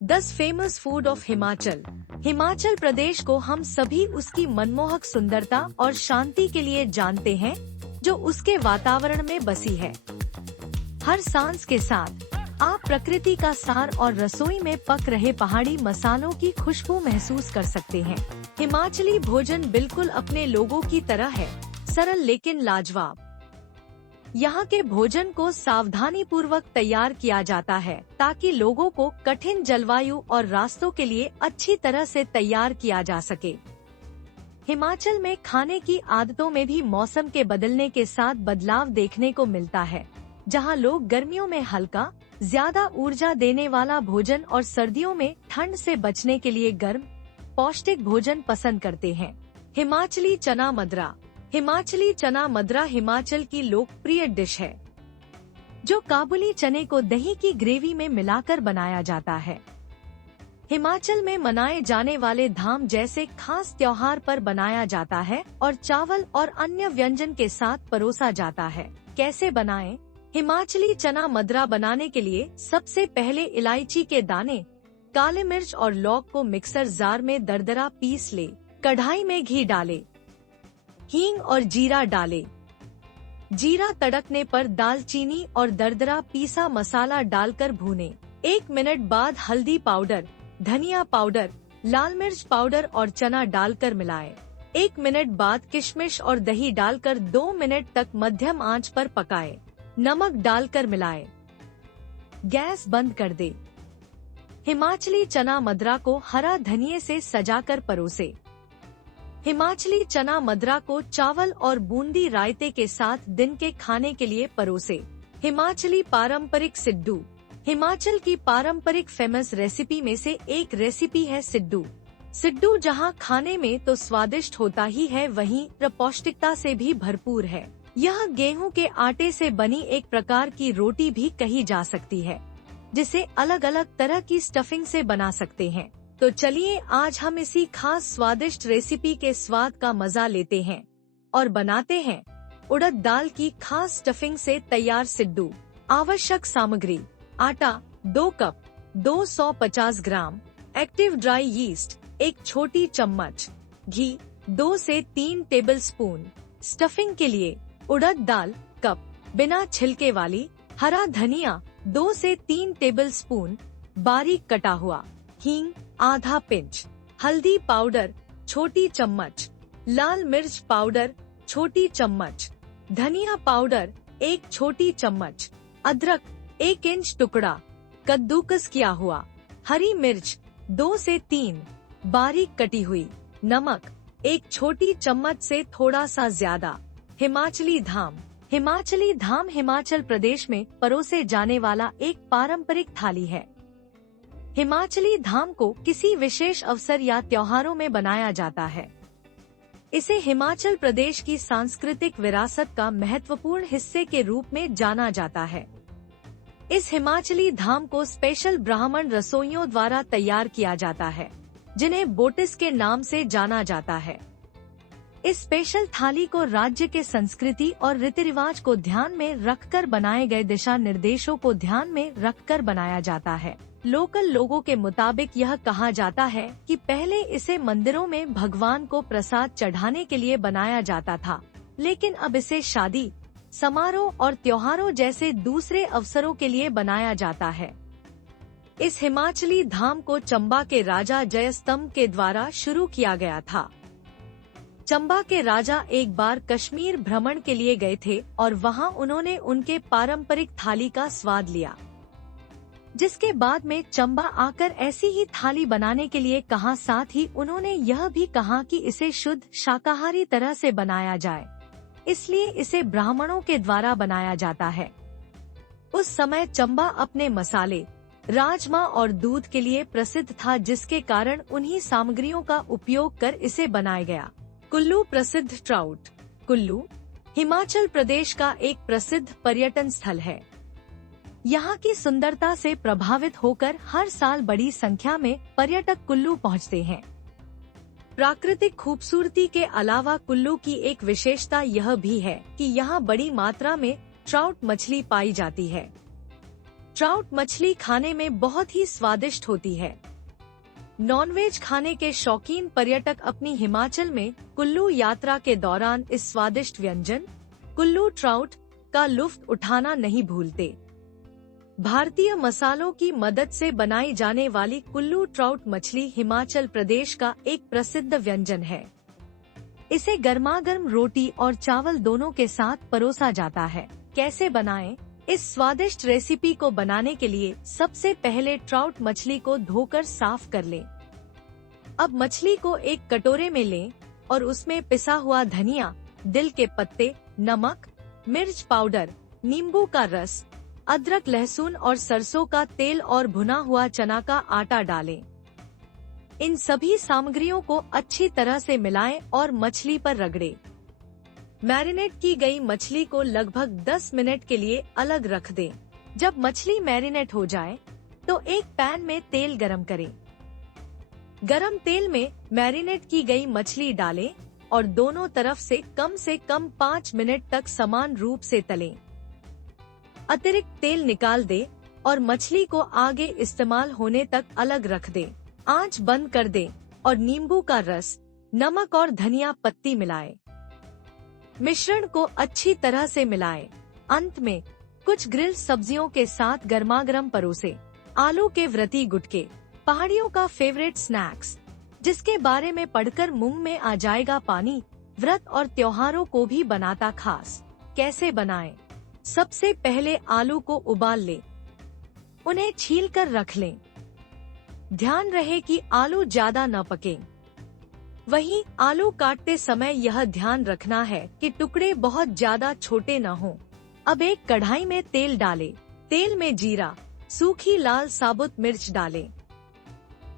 10 famous food of Himachal. Himachal Pradesh को हम सभी उसकी मनमोहक सुंदरता और शांति के लिए जानते हैं, जो उसके वातावरण में बसी है। हर सांस के साथ आप प्रकृति का सार और रसोई में पक रहे पहाड़ी मसालों की खुशबू महसूस कर सकते हैं। हिमाचली भोजन बिल्कुल अपने लोगों की तरह है, सरल लेकिन लाजवाब। यहाँ के भोजन को सावधानी पूर्वक तैयार किया जाता है ताकि लोगों को कठिन जलवायु और रास्तों के लिए अच्छी तरह से तैयार किया जा सके। हिमाचल में खाने की आदतों में भी मौसम के बदलने के साथ बदलाव देखने को मिलता है, जहाँ लोग गर्मियों में हल्का, ज्यादा ऊर्जा देने वाला भोजन और सर्दियों में ठंड से बचने के लिए गर्म, पौष्टिक भोजन पसंद करते हैं। हिमाचली चना मदरा। हिमाचली चना मदरा हिमाचल की लोकप्रिय डिश है, जो काबुली चने को दही की ग्रेवी में मिलाकर बनाया जाता है। हिमाचल में मनाए जाने वाले धाम जैसे खास त्योहार पर बनाया जाता है और चावल और अन्य व्यंजन के साथ परोसा जाता है। कैसे बनाएं? हिमाचली चना मदरा बनाने के लिए सबसे पहले इलायची के दाने, काले मिर्च और लौंग को मिक्सर जार में दरदरा पीस ले। कढ़ाई में घी डाले, हींग और जीरा डाले। जीरा तड़कने पर दालचीनी और दरदरा पीसा मसाला डालकर भूने। 1 मिनट बाद हल्दी पाउडर, धनिया पाउडर, लाल मिर्च पाउडर और चना डालकर मिलाएं। 1 मिनट बाद किशमिश और दही डालकर 2 मिनट तक मध्यम आंच पर पकाएं। नमक डालकर मिलाएं। गैस बंद कर दे। हिमाचली चना मदरा को हरा धनिये से सजाकर परोसे। हिमाचली चना मदरा को चावल और बूंदी रायते के साथ दिन के खाने के लिए परोसे। हिमाचली पारंपरिक सिड्डू। हिमाचल की पारंपरिक फेमस रेसिपी में से एक रेसिपी है सिड्डू। सिड्डू जहां खाने में तो स्वादिष्ट होता ही है, वहीं पौष्टिकता से भी भरपूर है। यह गेहूं के आटे से बनी एक प्रकार की रोटी भी कही जा सकती है, जिसे अलग अलग तरह की स्टफिंग से बना सकते हैं। तो चलिए आज हम इसी खास स्वादिष्ट रेसिपी के स्वाद का मजा लेते हैं और बनाते हैं उड़द दाल की खास स्टफिंग से तैयार सिड्डू। आवश्यक सामग्री: आटा 2 कप, 250 ग्राम, एक्टिव ड्राई यीस्ट 1 छोटी चम्मच, घी 2 से 3 टेबलस्पून। स्टफिंग के लिए उड़द दाल कप, बिना छिलके वाली, हरा धनिया 2 से 3 टेबलस्पून, बारीक कटा हुआ, हींग आधा पिंच, हल्दी पाउडर छोटी चम्मच, लाल मिर्च पाउडर छोटी चम्मच, धनिया पाउडर 1 छोटी चम्मच, अदरक 1 इंच टुकड़ा कद्दूकस किया हुआ, हरी मिर्च 2 से 3 बारीक कटी हुई, नमक 1 छोटी चम्मच से थोड़ा सा ज्यादा। हिमाचली धाम। हिमाचली धाम हिमाचल प्रदेश में परोसे जाने वाला एक पारंपरिक थाली है। हिमाचली धाम को किसी विशेष अवसर या त्योहारों में बनाया जाता है। इसे हिमाचल प्रदेश की सांस्कृतिक विरासत का महत्वपूर्ण हिस्से के रूप में जाना जाता है। इस हिमाचली धाम को स्पेशल ब्राह्मण रसोइयों द्वारा तैयार किया जाता है, जिन्हें बोटिस के नाम से जाना जाता है। इस स्पेशल थाली को राज्य के संस्कृति और रीति रिवाज को ध्यान में रखकर बनाए गए दिशा निर्देशों को ध्यान में रखकर बनाया जाता है। लोकल लोगों के मुताबिक यह कहा जाता है कि पहले इसे मंदिरों में भगवान को प्रसाद चढ़ाने के लिए बनाया जाता था, लेकिन अब इसे शादी, समारोह और त्योहारों जैसे दूसरे अवसरों के लिए बनाया जाता है। इस हिमाचली धाम को चंबा के राजा जयस्तंभ के द्वारा शुरू किया गया था। चंबा के राजा एक बार कश्मीर भ्रमण के लिए गए थे और वहां उन्होंने उनके पारंपरिक थाली का स्वाद लिया, जिसके बाद में चंबा आकर ऐसी ही थाली बनाने के लिए कहा। साथ ही उन्होंने यह भी कहा कि इसे शुद्ध शाकाहारी तरह से बनाया जाए, इसलिए इसे ब्राह्मणों के द्वारा बनाया जाता है। उस समय चंबा अपने मसाले, राजमा और दूध के लिए प्रसिद्ध था, जिसके कारण उन्हीं सामग्रियों का उपयोग कर इसे बनाया गया। कुल्लू प्रसिद्ध ट्राउट। कुल्लू हिमाचल प्रदेश का एक प्रसिद्ध पर्यटन स्थल है। यहाँ की सुंदरता से प्रभावित होकर हर साल बड़ी संख्या में पर्यटक कुल्लू पहुँचते हैं। प्राकृतिक खूबसूरती के अलावा कुल्लू की एक विशेषता यह भी है कि यहाँ बड़ी मात्रा में ट्राउट मछली पाई जाती है। ट्राउट मछली खाने में बहुत ही स्वादिष्ट होती है। नॉनवेज खाने के शौकीन पर्यटक अपनी हिमाचल में कुल्लू यात्रा के दौरान इस स्वादिष्ट व्यंजन कुल्लू ट्राउट का लुत्फ उठाना नहीं भूलते। भारतीय मसालों की मदद से बनाई जाने वाली कुल्लू ट्राउट मछली हिमाचल प्रदेश का एक प्रसिद्ध व्यंजन है। इसे गर्मागर्म रोटी और चावल दोनों के साथ परोसा जाता है। कैसे बनाएं? इस स्वादिष्ट रेसिपी को बनाने के लिए सबसे पहले ट्राउट मछली को धोकर साफ कर लें। अब मछली को एक कटोरे में लें और उसमें पिसा हुआ धनिया, दिल के पत्ते, नमक, मिर्च पाउडर, नींबू का रस, अदरक, लहसुन और सरसों का तेल और भुना हुआ चना का आटा डालें। इन सभी सामग्रियों को अच्छी तरह से मिलाएं और मछली पर रगड़ें। मैरिनेट की गई मछली को लगभग 10 मिनट के लिए अलग रख दें। जब मछली मैरिनेट हो जाए तो एक पैन में तेल गरम करें। गरम तेल में मैरिनेट की गई मछली डालें और दोनों तरफ से कम 5 मिनट तक समान रूप से तलें। अतिरिक्त तेल निकाल दें और मछली को आगे इस्तेमाल होने तक अलग रख दें। आंच बंद कर दें और नींबू का रस, नमक और धनिया पत्ती मिलाएं। मिश्रण को अच्छी तरह से मिलाएं। अंत में कुछ ग्रिल सब्जियों के साथ गर्मागर्म परोसे। आलू के व्रती गुटके, पहाड़ियों का फेवरेट स्नैक्स, जिसके बारे में पढ़कर मुंह में आ जाएगा पानी, व्रत और त्योहारों को भी बनाता खास। कैसे बनाएं? सबसे पहले आलू को उबाल लें, उन्हें छील कर रख लें। ध्यान रहे कि आलू ज्यादा न पकें। वहीं आलू काटते समय यह ध्यान रखना है कि टुकड़े बहुत ज्यादा छोटे न हों। अब एक कढ़ाई में तेल डालें। तेल में जीरा, सूखी लाल साबुत मिर्च डालें।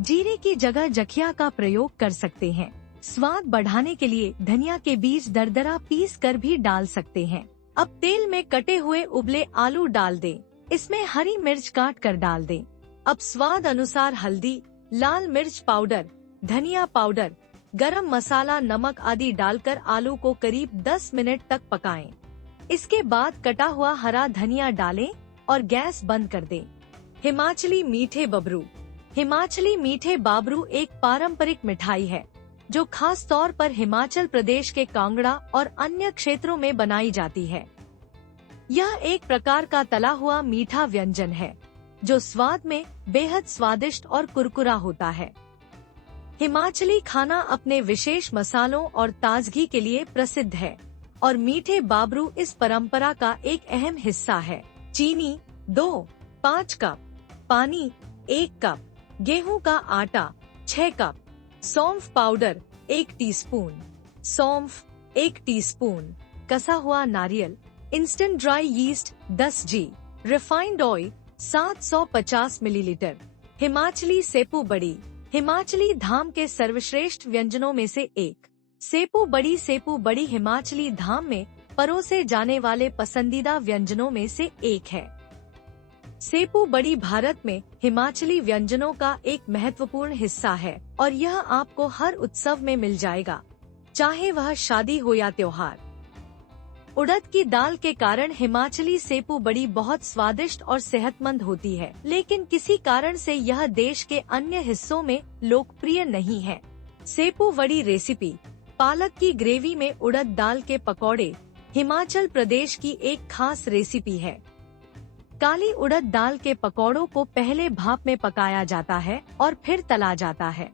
जीरे की जगह जखिया का प्रयोग कर सकते हैं। स्वाद बढ़ाने के लिए धनिया के बीज दरदरा पीस कर भी डाल सकते हैं। अब तेल में कटे हुए उबले आलू डाल दें। इसमें हरी मिर्च काट कर डाल दें। अब स्वाद अनुसार हल्दी, लाल मिर्च पाउडर, धनिया पाउडर, गरम मसाला, नमक आदि डालकर आलू को करीब 10 मिनट तक पकाएं। इसके बाद कटा हुआ हरा धनिया डालें और गैस बंद कर दें। हिमाचली मीठे बबरू। हिमाचली मीठे बाबरू एक पारंपरिक मिठाई है जो खास तौर पर हिमाचल प्रदेश के कांगड़ा और अन्य क्षेत्रों में बनाई जाती है। यह एक प्रकार का तला हुआ मीठा व्यंजन है जो स्वाद में बेहद स्वादिष्ट और कुरकुरा होता है। हिमाचली खाना अपने विशेष मसालों और ताजगी के लिए प्रसिद्ध है और मीठे बाबरू इस परंपरा का एक अहम हिस्सा है। चीनी 2-5 कप, पानी 1 कप, गेहूं का आटा 6 कप, सौंफ पाउडर 1 टीस्पून, सौंफ 1 टीस्पून, कसा हुआ नारियल, instant dry yeast 10 g, refined oil 750 millilitre. Himachali Sepu Badi. Himachali धाम के सर्वश्रेष्ठ व्यंजनों में से एक सेपू बड़ी हिमाचली धाम में परोसे जाने वाले पसंदीदा व्यंजनों में से एक है। सेपू बड़ी भारत में हिमाचली व्यंजनों का एक महत्वपूर्ण हिस्सा है और यह आपको हर उत्सव में मिल जाएगा, चाहे वह शादी हो या त्योहार। उड़द की दाल के कारण हिमाचली सेपू बड़ी बहुत स्वादिष्ट और सेहतमंद होती है, लेकिन किसी कारण से यह देश के अन्य हिस्सों में लोकप्रिय नहीं है। सेपू बड़ी रेसिपी। पालक की ग्रेवी में उड़द दाल के पकौड़े हिमाचल प्रदेश की एक खास रेसिपी है। काली उड़द दाल के पकौड़ों को पहले भाप में पकाया जाता है और फिर तला जाता है।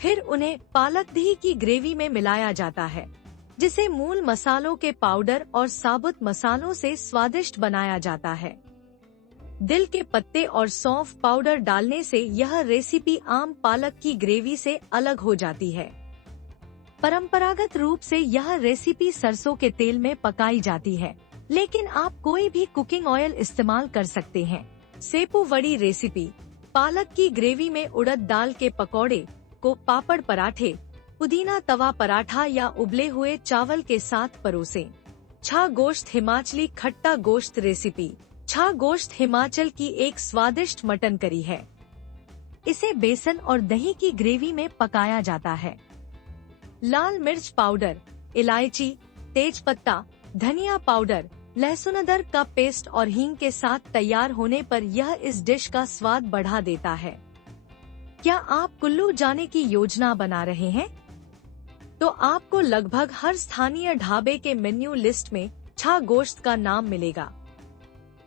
फिर उन्हें पालक दही की ग्रेवी में मिलाया जाता है, जिसे मूल मसालों के पाउडर और साबुत मसालों से स्वादिष्ट बनाया जाता है। दिल के पत्ते और सौंफ पाउडर डालने से यह रेसिपी आम पालक की ग्रेवी से अलग हो जाती है। परंपरागत रूप से यह रेसिपी सरसों के तेल में पकाई जाती है, लेकिन आप कोई भी कुकिंग ऑयल इस्तेमाल कर सकते हैं। सेपू वड़ी रेसिपी। पालक की ग्रेवी में उड़द दाल के पकौड़े को पापड़ पराठे, पुदीना तवा पराठा या उबले हुए चावल के साथ परोसें। छा गोश्त हिमाचली खट्टा गोश्त रेसिपी। छा गोश्त हिमाचल की एक स्वादिष्ट मटन करी है। इसे बेसन और दही की ग्रेवी में पकाया जाता है। लाल मिर्च पाउडर, इलायची, तेजपत्ता, धनिया पाउडर, लहसुन अदरक का पेस्ट और हींग के साथ तैयार होने पर यह इस डिश का स्वाद बढ़ा देता है। क्या आप कुल्लू जाने की योजना बना रहे हैं? तो आपको लगभग हर स्थानीय ढाबे के मेन्यू लिस्ट में छा गोश्त का नाम मिलेगा।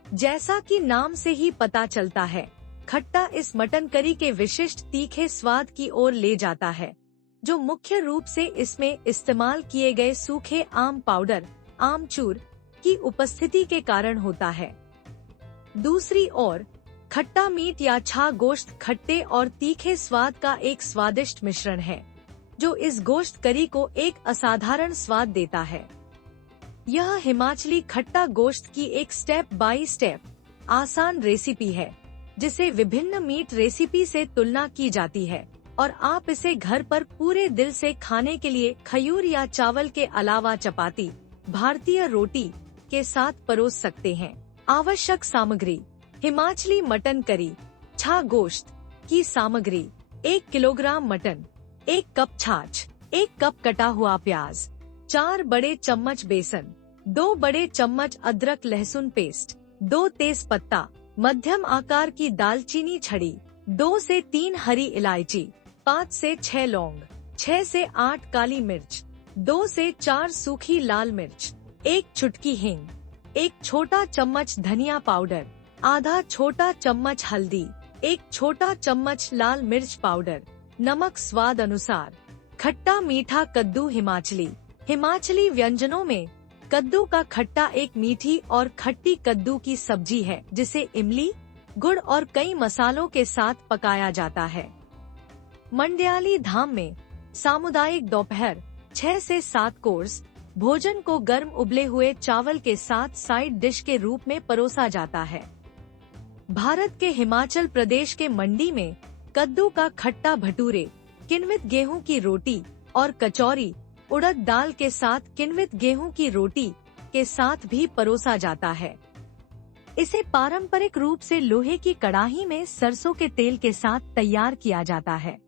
जैसा कि नाम से ही पता चलता है, खट्टा इस मटन करी के विशिष्ट तीखे स्वाद की ओर ले जाता है, जो मुख्य रूप से इसमें इस्तेमाल किए गए सूखे आम पाउडर आमचूर की उपस्थिति के कारण होता है। दूसरी ओर खट्टा मीट या छा गोश्त खट्टे और तीखे स्वाद का एक स्वादिष्ट मिश्रण है, जो इस गोश्त करी को एक असाधारण स्वाद देता है। यह हिमाचली खट्टा गोश्त की एक स्टेप बाय स्टेप आसान रेसिपी है, जिसे विभिन्न मीट रेसिपी से तुलना की जाती है और आप इसे घर पर पूरे दिल से खाने के लिए खजूर या चावल के अलावा चपाती, भारतीय रोटी के साथ परोस सकते हैं। आवश्यक सामग्री: हिमाचली मटन करी छा गोश्त की सामग्री: 1 किलोग्राम मटन, 1 कप छाछ, 1 कप कटा हुआ प्याज, 4 बड़े चम्मच बेसन, 2 बड़े चम्मच अदरक लहसुन पेस्ट, 2 तेज पत्ता, मध्यम आकार की दालचीनी छड़ी, 2 से 3 हरी इलायची, 5 से 6 लौंग, 6 से 8 काली मिर्च, 2 से 4 सूखी लाल मिर्च, 1 चुटकी हींग, 1 छोटा चम्मच धनिया पाउडर, आधा छोटा चम्मच हल्दी, 1 छोटा चम्मच लाल मिर्च पाउडर, नमक स्वाद अनुसार। खट्टा मीठा कद्दू हिमाचली व्यंजनों में कद्दू का खट्टा एक मीठी और खट्टी कद्दू की सब्जी है, जिसे इमली, गुड़ और कई मसालों के साथ पकाया जाता है। मंड्याली धाम में सामुदायिक दोपहर 6 से 7 कोर्स भोजन को गर्म उबले हुए चावल के साथ साइड डिश के रूप में परोसा जाता है। भारत के हिमाचल प्रदेश के मंडी में कद्दू का खट्टा भटूरे, किण्वित गेहूं की रोटी और कचौरी उड़द दाल के साथ किण्वित गेहूं की रोटी के साथ भी परोसा जाता है। इसे पारंपरिक रूप से लोहे की कड़ाही में सरसों के तेल के साथ तैयार किया जाता है।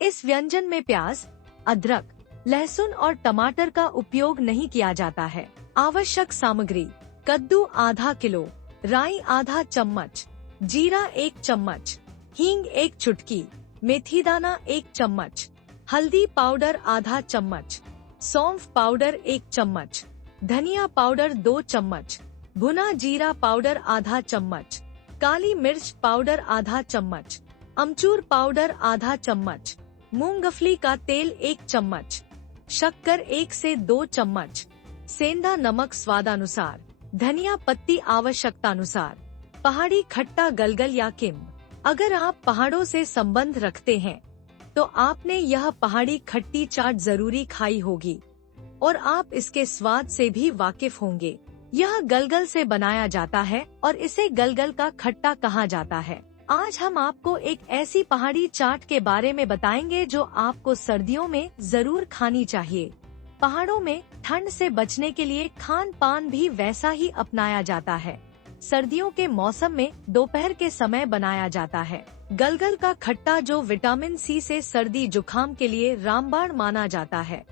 इस व्यंजन में प्याज, अदरक, लहसुन और टमाटर का उपयोग नहीं किया जाता है। आवश्यक सामग्री: कद्दू आधा किलो, राई आधा चम्मच, जीरा 1 चम्मच, हींग 1 चुटकी, मेथी दाना 1 चम्मच, हल्दी पाउडर आधा चम्मच, सौंफ पाउडर 1 चम्मच, धनिया पाउडर 2 चम्मच, भुना जीरा पाउडर आधा चम्मच, काली मिर्च पाउडर आधा चम्मच, अमचूर पाउडर आधा चम्मच, मूंगफली का तेल 1 चम्मच, शक्कर 1 से 2 चम्मच, सेंधा नमक स्वादानुसार, धनिया पत्ती आवश्यकतानुसार। पहाड़ी खट्टा गलगल या किम्ब: अगर आप पहाड़ों से संबंध रखते हैं तो आपने यह पहाड़ी खट्टी चाट जरूरी खाई होगी और आप इसके स्वाद से भी वाकिफ होंगे। यह गलगल से बनाया जाता है और इसे गलगल का खट्टा कहा जाता है। आज हम आपको एक ऐसी पहाड़ी चाट के बारे में बताएंगे जो आपको सर्दियों में जरूर खानी चाहिए। पहाड़ों में ठंड से बचने के लिए खान पान भी वैसा ही अपनाया जाता है। सर्दियों के मौसम में दोपहर के समय बनाया जाता है। गलगल का खट्टा, जो विटामिन सी से सर्दी जुकाम के लिए रामबाण माना जाता है।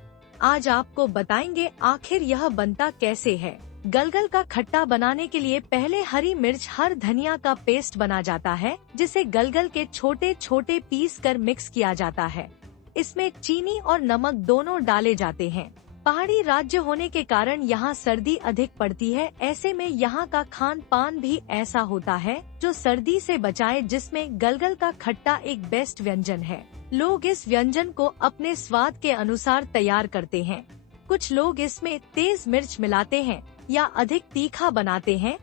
आज आपको बताएंगे आखिर यह बनता कैसे है। गलगल का खट्टा बनाने के लिए पहले हरी मिर्च हर धनिया का पेस्ट बना जाता है, जिसे गलगल के छोटे छोटे पीस कर मिक्स किया जाता है। इसमें चीनी और नमक दोनों डाले जाते हैं। पहाड़ी राज्य होने के कारण यहाँ सर्दी अधिक पड़ती है, ऐसे में यहाँ का खान पान भी ऐसा होता है जो सर्दी से बचाए, जिसमें गलगल का खट्टा एक बेस्ट व्यंजन है। लोग इस व्यंजन को अपने स्वाद के अनुसार तैयार करते हैं। कुछ लोग इसमें तेज मिर्च मिलाते हैं या अधिक तीखा बनाते हैं,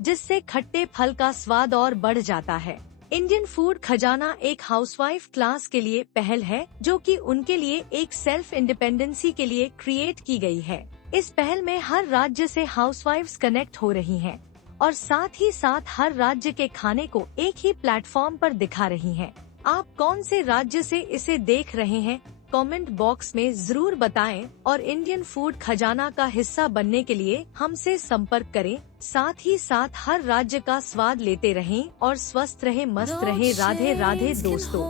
जिससे खट्टे फल का स्वाद और बढ़ जाता है। इंडियन फूड खजाना एक हाउसवाइफ क्लास के लिए पहल है, जो कि उनके लिए एक सेल्फ इंडिपेंडेंसी के लिए क्रिएट की गई है। इस पहल में हर राज्य से हाउसवाइफ्स कनेक्ट हो रही हैं और साथ ही साथ हर राज्य के खाने को एक ही प्लेटफॉर्म पर दिखा रही हैं। आप कौन से राज्य से इसे देख रहे हैं, कमेंट बॉक्स में जरूर बताएं और इंडियन फूड खजाना का हिस्सा बनने के लिए हमसे संपर्क करें। साथ ही साथ हर राज्य का स्वाद लेते रहें और स्वस्थ रहे, मस्त रहे। राधे राधे दोस्तों।